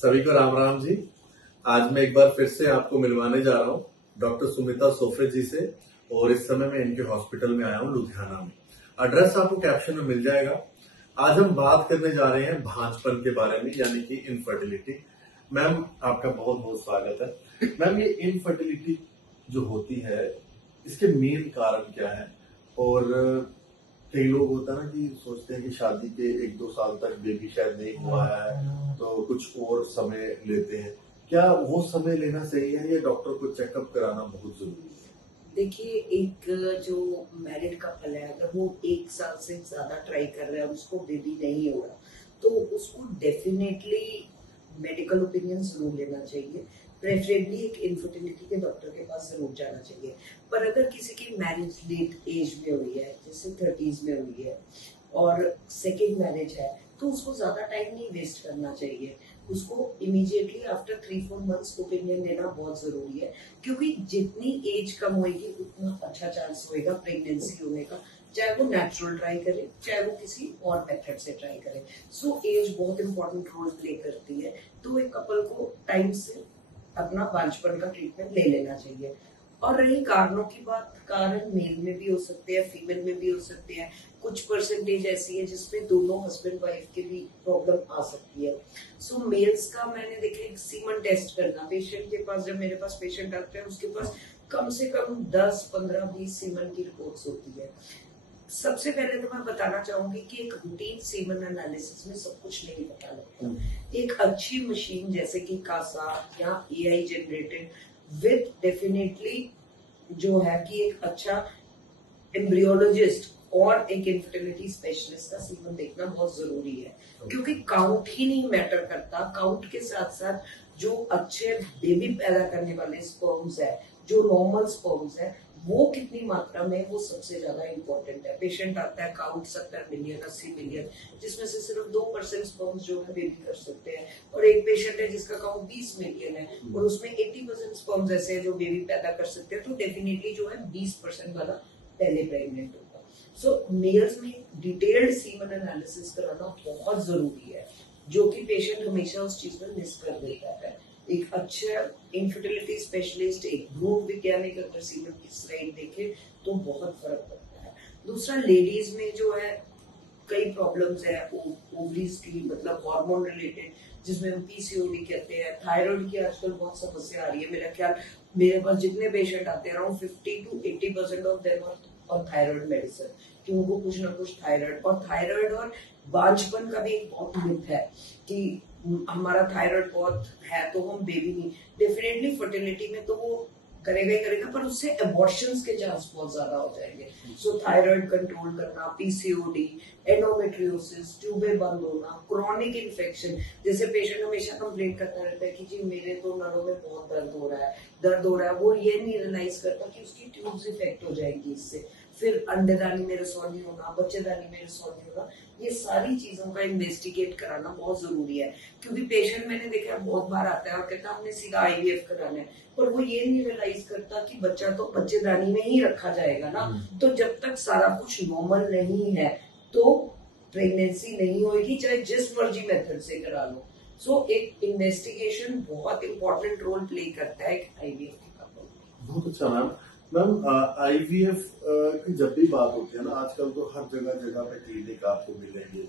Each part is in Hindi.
सभी को राम राम जी। आज मैं एक बार फिर से आपको मिलवाने जा रहा हूँ डॉक्टर सुमिता सोफे जी से, और इस समय मैं इनके हॉस्पिटल में आया हूँ लुधियाना में। एड्रेस आपको कैप्शन में मिल जाएगा। आज हम बात करने जा रहे हैं भांजपन के बारे में, यानी कि इनफर्टिलिटी। मैम, आपका बहुत बहुत स्वागत है। मैम, ये इनफर्टिलिटी जो होती है, इसके मेन कारण क्या है? और कई लोग होता है ना कि सोचते हैं कि शादी के 1-2 साल तक बेबी शायद नहीं हुआ है तो कुछ और समय लेते हैं। क्या वो समय लेना सही है या डॉक्टर को चेकअप कराना बहुत जरूरी है? देखिए, एक जो मैरिड कपल है, अगर वो 1 साल से ज्यादा ट्राई कर रहा है और उसको बेबी नहीं हो रहा, तो उसको डेफिनेटली मेडिकल ओपिनियन जरूर लेना चाहिए। प्रेफरेबली एक इनफर्टिलिटी के डॉक्टर के पास जरूर जाना चाहिए। पर अगर किसी की मैरिज लेट एज में हुई है, जैसे 30s में हुई है और सेकेंड मैरिज है, तो उसको ज्यादा टाइम नहीं वेस्ट करना चाहिए। उसको इमीडिएटली आफ्टर 3-4 मंथ्स ओपिनियन लेना बहुत जरूरी है, क्योंकि जितनी एज कम होगी उतना अच्छा चांस होगा प्रेगनेंसी होने का, चाहे वो नेचुरल ट्राई करे, चाहे वो किसी और मेथड से ट्राई करे। सो एज बहुत इंपॉर्टेंट रोल प्ले करती है। तो एक कपल को टाइम से अपना बांझपन का ट्रीटमेंट ले लेना चाहिए। और रही कारणों की बात, कारण मेल में भी हो सकते हैं, फीमेल में भी हो सकते हैं। कुछ परसेंटेज ऐसी है जिसमें दोनों हस्बैंड वाइफ के भी प्रॉब्लम आ सकती है। सो मेल्स का मैंने देखा एक सीमन टेस्ट करना पेशेंट के पास, जब मेरे पास पेशेंट आते हैं उसके पास कम से कम 10, 15, 20 सीमन की रिपोर्ट्स होती है। सबसे पहले तो मैं बताना चाहूंगी कि एक रूटीन सीमन एनालिसिस में सब कुछ नहीं पता लगता। एक अच्छी मशीन जैसे कि कासा या AI जनरेटेड विद डेफिनेटली जो है कि एक अच्छा एम्ब्रियोलॉजिस्ट और एक इनफर्टिलिटी स्पेशलिस्ट का सीमन देखना बहुत जरूरी है, क्योंकि काउंट ही नहीं मैटर करता। काउंट के साथ साथ जो अच्छे बेबी पैदा करने वाले स्पर्म्स है, जो नॉर्मल स्पर्म्स है, वो कितनी मात्रा में, वो सबसे ज्यादा इंपॉर्टेंट है। पेशेंट आता है काउंट 70 मिलियन 80 मिलियन, जिसमें से सिर्फ 2% स्पर्म्स जो है बेबी कर सकते हैं, और एक पेशेंट है जिसका काउंट 20 मिलियन है और उसमें 80% स्पर्म्स ऐसे हैं जो बेबी पैदा कर सकते हैं, तो डेफिनेटली जो है 20% वाला पहले प्रेग्नेंट होगा। सो मेल्स में डिटेल्ड सीमन एनालिसिस कराना बहुत जरूरी है, जो कि पेशेंट हमेशा उस चीज में मिस कर देता है। एक अच्छा इनफर्टिलिटी स्पेशलिस्ट, एक भ्रूण वैज्ञानिक अगर सीमन की स्लाइड देखे तो बहुत फर्क पड़ता है। दूसरा, लेडीज में जो है कई प्रॉब्लम्स है ओवरीज की, मतलब हार्मोन रिलेटेड, जिसमें हम PCOD कहते हैं। थायराइड की आजकल बहुत समस्या आ रही है। मेरा ख्याल, मेरे पास जितने पेशेंट आते हैं अराउंड 50 to 80% ऑफ देम और थायराइड मेडिसिन, कि उनको कुछ ना कुछ थायराइड और बांझपन का भी एक बहुत मिथ है कि हमारा थायराइड बहुत है तो हम बेबी नहीं। डेफिनेटली फर्टिलिटी में तो वो करेगा ही करेगा, पर उससे एबॉर्शंस के चांस बहुत ज्यादा हो जाएंगे। सो थायराइड कंट्रोल करना, PCOD, एंडोमेट्रियोसिस, ट्यूबें बंद होना, क्रॉनिक इन्फेक्शन। जैसे पेशेंट हमेशा कंप्लेंट करता रहता है कि जी मेरे तो नरों में बहुत दर्द हो रहा है। वो ये नहीं रियलाइज करता कि उसकी ट्यूब्स इफेक्ट हो जाएगी इससे। फिर अंडेदानी में रसौली होना, बच्चेदानी में रसौली होना, ये सारी चीजों का इन्वेस्टिगेट कराना बहुत जरूरी है। क्योंकि पेशेंट मैंने देखा बहुत बार आता है और कहता है हमने सीधा IVF कराना है, पर वो ये नहीं रियलाइज करता कि बच्चा तो बच्चेदानी में ही रखा जाएगा ना। तो जब तक सारा कुछ नॉर्मल नहीं है तो प्रेगनेंसी नहीं होगी, चाहे जिस मर्जी मेथड से करा लो। सो एक इन्वेस्टिगेशन बहुत इंपॉर्टेंट रोल प्ले करता है एक IVF के कपल। बहुत अच्छा मैम। मैम, IVF की जब भी बात होती है ना, आजकल तो हर जगह पे क्लिनिक आपको मिलेंगे,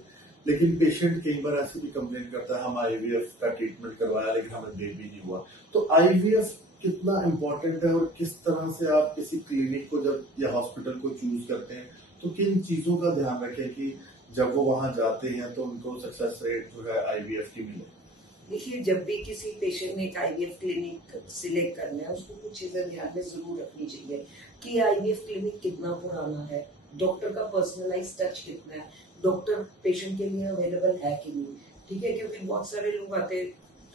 लेकिन पेशेंट कई बार ऐसे भी कंप्लेन करता है हम IVF का ट्रीटमेंट करवाया लेकिन हमें बेबी नहीं हुआ। तो IVF कितना इम्पोर्टेंट है, और किस तरह से आप किसी क्लिनिक को जब या हॉस्पिटल को चूज करते हैं तो किन चीजों का ध्यान रखें कि जब वो वहां जाते हैं तो उनको सक्सेस रेट जो है IVF की मिले? देखिए, जब भी किसी पेशेंट ने एक IVF क्लिनिक सिलेक्ट करना है, उसको कुछ चीजें ध्यान में जरूर रखनी चाहिए कि IVF क्लिनिक कितना पुराना है, डॉक्टर का पर्सनलाइज टच कितना है, डॉक्टर पेशेंट के लिए अवेलेबल है कि नहीं। ठीक है, क्योंकि बहुत सारे लोग आते हैं,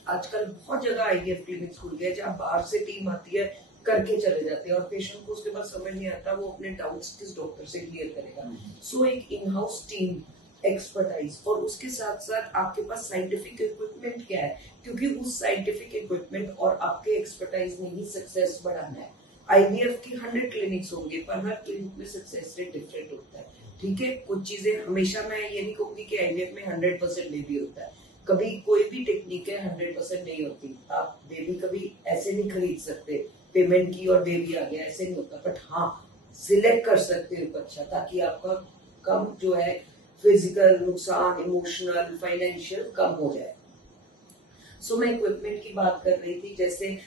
आजकल बहुत जगह IVF क्लिनिक खुल गए जहाँ बाहर से टीम आती है, करके चले जाते हैं और पेशेंट को उसके बाद समझ नहीं आता वो अपने डाउट्स किस डॉक्टर से क्लियर करेगा। सो एक इन हाउस टीम, एक्सपर्टाइज, और उसके साथ साथ आपके पास साइंटिफिक इक्विपमेंट क्या है, क्योंकि उस साइंटिफिक इक्विपमेंट और आपके एक्सपर्टाइज में ही सक्सेस बढ़ाना है। IVF की 100 क्लिनिक्स होंगे, पर हर क्लिनिक में सक्सेस रेट डिफरेंट होता है। ठीक है, कुछ चीजें हमेशा मैं ये नहीं कहूंगी कि IVF में 100% बेबी होता है। कभी कोई भी टेक्निक है 100% नहीं होती। आप बेबी कभी ऐसे नहीं खरीद सकते, पेमेंट की और बेबी आ गया, ऐसे नहीं होता। बट हाँ, सिलेक्ट कर सकते हो अच्छा, ताकि आपका कम जो है फिजिकल नुकसान, इमोशनल, फाइनेंशियल कम हो जाए। सो मैं इक्विपमेंट की बात कर रही थी, जैसे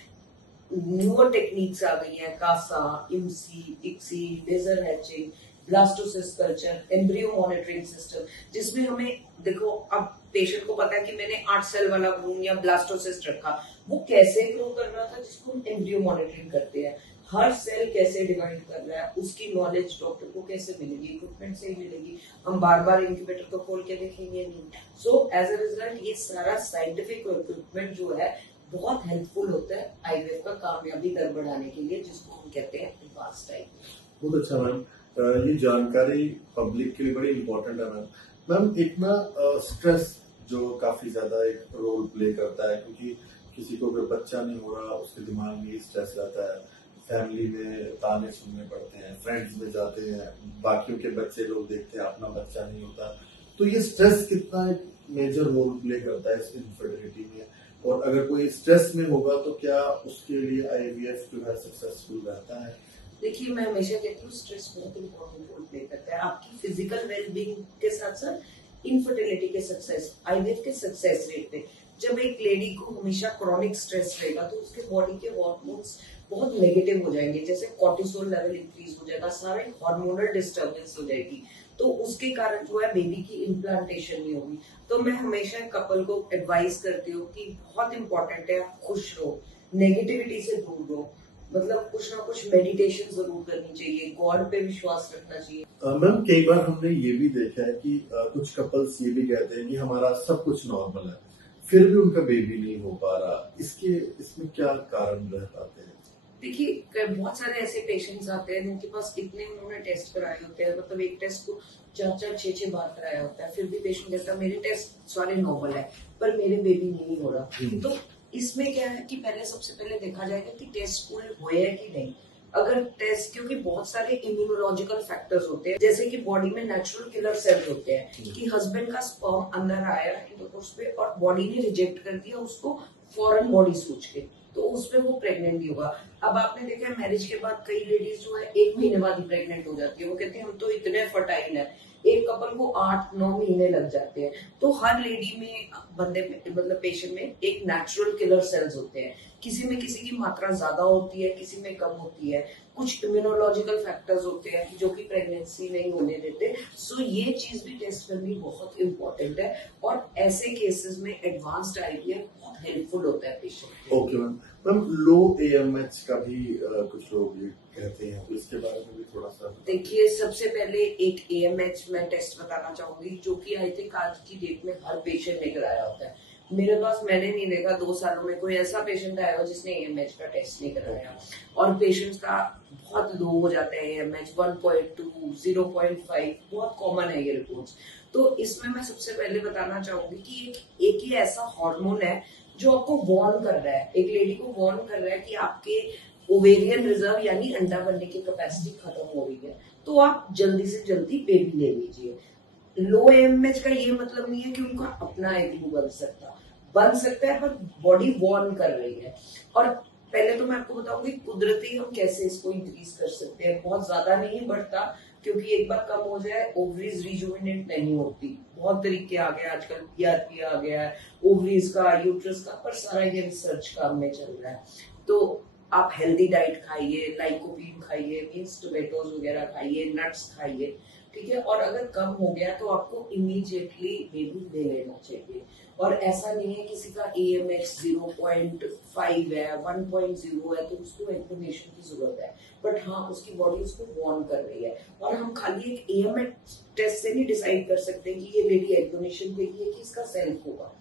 न्यूअर टेक्निक्स आ गई हैं, CASA, IMSI, ICSI, laser hatching, blastocyst culture, embryo monitoring system, जिसमें हमें देखो, अब पेशेंट को पता है कि मैंने 8 सेल वाला भ्रूण या ब्लास्टोसिस्ट रखा, वो कैसे ग्रो कर रहा था, जिसको हम एम्ब्रियो मॉनिटरिंग करते हैं। हर सेल कैसे डिवाइड कर रहा है, उसकी नॉलेज डॉक्टर को कैसे मिलेगी, इक्विपमेंट से ही मिलेगी। हम बार बार इंक्यूबेटर को खोल के देखेंगे नहीं। सो एज अ रिजल्ट ये सारा साइंटिफिक इक्विपमेंट जो है बहुत हेल्पफुल होता है आईवीएफ का कामयाबी दर बढ़ाने के लिए, जिसको हम कहते हैं एडवांस्ड आईवीएफ। बहुत अच्छा मैम, ये जानकारी पब्लिक के लिए बड़ी इम्पोर्टेंट है मैम। मैम एक ना स्ट्रेस जो काफी ज्यादा एक रोल प्ले करता है, क्योंकि किसी को अगर बच्चा नहीं हो रहा उसके दिमाग में ये स्ट्रेस रहता है, फैमिली में ताने सुनने पड़ते हैं, फ्रेंड्स में जाते हैं, बाकियों के बच्चे लोग देखते हैं, अपना बच्चा नहीं होता। तो ये स्ट्रेस कितना एक मेजर रोल प्ले करता है इस इनफर्टिलिटी में, और अगर कोई स्ट्रेस में होगा तो क्या उसके लिए आईवीएफ जो है सक्सेसफुल रहता है? देखिए, मैं हमेशा कहती हूँ स्ट्रेस बहुत इंपॉर्टेंट रोल प्ले करता है आपकी फिजिकल वेलबींग के साथ साथ इनफर्टिलिटी के सक्सेस, आईवीएफ के सक्सेस रेट पे। जब एक लेडी को हमेशा क्रॉनिक स्ट्रेस रहेगा तो उसके बॉडी के हॉर्मोन्स बहुत नेगेटिव हो जाएंगे, जैसे कॉर्टिसोल लेवल इंक्रीज हो जाएगा, सारे हार्मोनल डिस्टर्बेंस हो जाएगी, तो उसके कारण जो है बेबी की इम्प्लांटेशन नहीं होगी। तो मैं हमेशा कपल को एडवाइस करती हूँ कि बहुत इंपॉर्टेंट है आप खुश रहो, नेगेटिविटी से दूर रहो, मतलब कुछ ना कुछ मेडिटेशन जरूर करनी चाहिए, गॉड पे विश्वास रखना चाहिए। मैम कई बार हमने ये भी देखा है कि कुछ कपल्स ये भी कहते हैं कि हमारा सब कुछ नॉर्मल है, फिर भी उनका बेबी नहीं हो पा रहा, इसमें क्या कारण रह पाते हैं? देखिए, बहुत सारे ऐसे पेशेंट्स आते हैं जिनके पास कितने उन्होंने टेस्ट कराए होते हैं, मतलब एक टेस्ट को 4-4, 6-6 बार कराया होता है, फिर भी पेशेंट कहता है मेरे टेस्ट सारे नॉर्मल है पर मेरे बेबी नहीं हो रहा। तो इसमें क्या है कि पहले सबसे पहले देखा जाएगा कि टेस्ट पूरे हुए हैं कि नहीं। अगर टेस्ट, क्योंकि बहुत सारे इम्यूनोलॉजिकल फैक्टर्स होते हैं, जैसे कि बॉडी में नेचुरल किलर सेल्स होते हैं कि हस्बैंड का स्पर्म अंदर आया इंटरकोर्स पे और बॉडी ने रिजेक्ट कर दिया उसको फॉरेन बॉडी सोच के, तो उसमें वो प्रेग्नेंट नहीं होगा। अब आपने देखा है मैरिज के बाद कई लेडीज जो है 1 महीने बाद ही प्रेग्नेंट हो जाती है, वो कहते हैं हम तो इतने फर्टाइल है। एक कपल को 8-9 महीने लग जाते हैं। तो हर लेडी में, बंदे में, मतलब पेशेंट में एक नेचुरल किलर सेल्स होते हैं, किसी में किसी की मात्रा ज्यादा होती है, किसी में कम होती है। कुछ इम्यूनोलॉजिकल फैक्टर्स होते हैं जो कि प्रेगनेंसी नहीं होने देते। सो ये चीज भी टेस्ट करनी बहुत इंपॉर्टेंट है, और ऐसे केसेस में एडवांस्ड आईवीएफ बहुत हेल्पफुल होता है पेशेंट। Okay ma'am. मैम लो एएमएच का भी कुछ लोग ये कहते हैं, तो इसके बारे में भी थोड़ा सा देखिए, सबसे पहले एक एएमएच मैं टेस्ट बताना चाहूंगी, जो कि आई थिंक आज की डेट में हर पेशेंट ने कराया होता है। मेरे पास मैंने नहीं देखा 2 सालों में कोई ऐसा पेशेंट आया हो जिसने एएमएच का टेस्ट नहीं कराया, और पेशेंट्स का बहुत लो हो जाता है एएमएच 1.2, 0.5, बहुत कॉमन है ये रिपोर्ट्स। तो इसमें मैं सबसे पहले बताना चाहूंगी कि एक ही ऐसा हार्मोन है जो आपको वार्न कर रहा है, एक लेडी को वार्न कर रहा है कि आपके ओवेरियन रिजर्व यानी अंडा बनने की कैपेसिटी खत्म हो रही है, तो आप जल्दी से जल्दी बेबी ले लीजिए। लो एएमएच का ये मतलब नहीं है कि उनका अपना एग बन सकता है, पर बॉडी वार्न कर रही है। और पहले तो मैं आपको बताऊंगी कुदरती हम कैसे इसको इंक्रीज कर सकते हैं। बहुत ज्यादा नहीं बढ़ता, क्योंकि एक बार कम हो जाए ओवरीज रिजुविनेट नहीं होती। बहुत तरीके आ गए आजकल, पीआरपी आ गया है, ओवरीज का, यूट्रस का, पर सारा ये रिसर्च काम में चल रहा है। तो आप हेल्दी डाइट खाइए, लाइकोपीन खाइए, मीन्स टोमेटोज वगैरह खाइए, नट्स खाइए, ठीक है। और अगर कम हो गया तो आपको इमीडिएटली बेबी ले लेना चाहिए। और ऐसा नहीं है किसी का एएमएच 0.5 है, 1.0 है तो उसको एक डोनेशन की जरूरत है, बट हाँ उसकी बॉडी उसको वार्न कर रही है। और हम खाली एक एएमएच टेस्ट से नहीं डिसाइड कर सकते कि ये लेडी एग डोनेशन देगी है कि इसका सेल्फ होगा।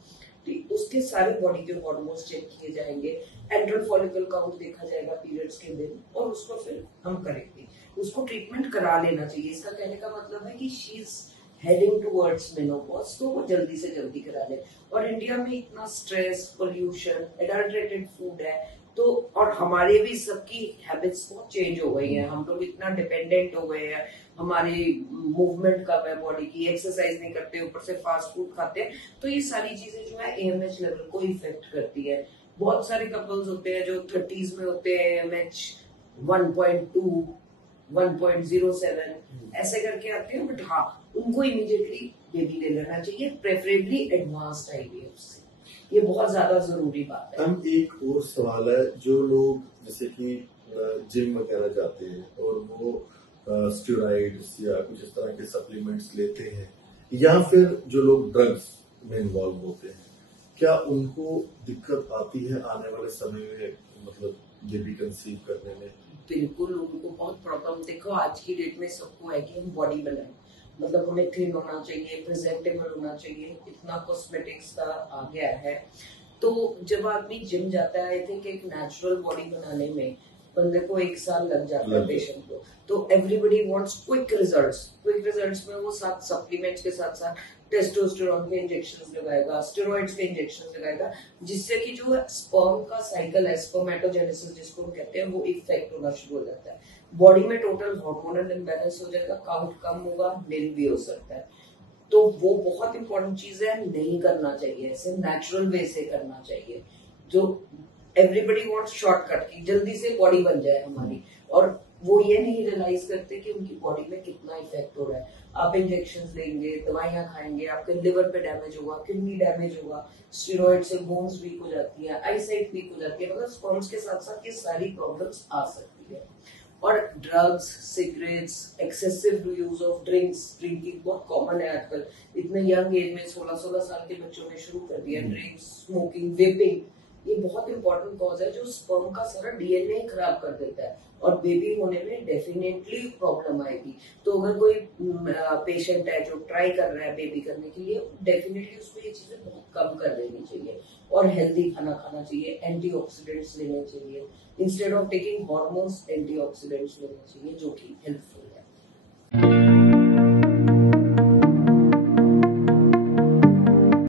उसके सारे बॉडी के हार्मोन्स चेक किए जाएंगे, एंड्रल फॉलिकल काउंट देखा जाएगा पीरियड्स के दिन, और उसको फिर हम करेंगे। उसको ट्रीटमेंट करा लेना चाहिए। इसका कहने का मतलब है कि she is heading towards menopause, तो वो जल्दी से जल्दी करा ले। और इंडिया में इतना स्ट्रेस, पोल्यूशन, एडल्ट्रेटेड फूड है, तो और हमारे भी सबकी हैबिट्स बहुत चेंज हो गई हैं। हम लोग इतना डिपेंडेंट हो गए हैं, हमारी मूवमेंट कम है बॉडी की, एक्सरसाइज नहीं करते, ऊपर से फास्ट फूड खाते हैं, तो ये सारी चीजें जो है AMH लेवल को इफेक्ट करती है। बहुत सारे कपल्स होते हैं जो 30s में होते हैं, AMH 1.2 1.07 ऐसे करके आते हैं, बट हाँ उनको इमीडिएटली बेबी ले लेना चाहिए, प्रेफरेबली एडवांस्ड IVF से। ये बहुत ज्यादा जरूरी बात है। हम एक और सवाल है, जो लोग जैसे कि जिम वगैरह जाते हैं और वो स्टेरॉइड्स या कुछ इस तरह के सप्लीमेंट्स लेते हैं, या फिर जो लोग ड्रग्स में इन्वॉल्व होते हैं, क्या उनको दिक्कत आती है आने वाले समय में, मतलब बेबी कंसीव करने में? बिल्कुल उनको बहुत प्रॉब्लम। देखो आज की डेट में सबको है कि हम बॉडी बनाएं, मतलब हमें थिन होना चाहिए, प्रेजेंटेबल होना चाहिए, इतना कॉस्मेटिक्स का आ गया है। तो जब आदमी जिम जाता है, आई थिंक एक नेचुरल बॉडी बनाने में बंदे को 1 साल लग जाता है पेशेंट को। तो everybody wants quick results. Quick results में वो साथ सप्लीमेंट्स के साथ साथ टेस्टोस्टेरोन के इंजेक्शंस लगाएगा, स्टेरॉइड्स के इंजेक्शंस लगाएगा, जिससे कि जो स्पर्म का साइकिल है, स्पर्मेटोजेनेसिस जिसको हम कहते हैं, वो इफेक्ट होना शुरू हो जाता है। बॉडी में टोटल हार्मोनल इम्बैलेंस हो जाएगा, काउंट कम होगा, निल भी हो सकता है। तो वो बहुत इंपॉर्टेंट चीज है, नहीं करना चाहिए, ऐसे नेचुरल वे से करना चाहिए। जो एवरीबडी वांट्स शॉर्टकट की जल्दी से बॉडी बन जाए हमारी, और वो ये नहीं रियलाइज करते कि उनकी बॉडी में कितना इफेक्ट हो रहा है। आप इंजेक्शंस लेंगे, दवाइयां खाएंगे, आपके लिवर पे डैमेज होगा, किडनी डैमेज होगा, स्टेरॉइड से बोन्स वीक हो जाती है, आईसाइट वीक हो जाती है, मतलब स्पर्म्स के साथ साथ ये सारी प्रॉब्लम्स आ सकती है। और drugs, cigarettes, excessive use of drinking बहुत कॉमन है आजकल। इतने यंग एज में 16-16 साल के बच्चों ने शुरू कर दिया ड्रिंक्स, स्मोकिंग, वेपिंग। ये बहुत इंपॉर्टेंट कॉज है जो स्पर्म का सारा DNA खराब कर देता है, और बेबी होने में डेफिनेटली प्रॉब्लम आएगी। तो अगर कोई पेशेंट है जो ट्राई कर रहा है बेबी करने के लिए, डेफिनेटली उसको ये चीजें बहुत कम कर देनी चाहिए, और हेल्दी खाना खाना चाहिए, एंटीऑक्सीडेंट्स लेने चाहिए, instead of taking hormones antioxidants लेने चाहिए, जो कि हेल्पफुल है।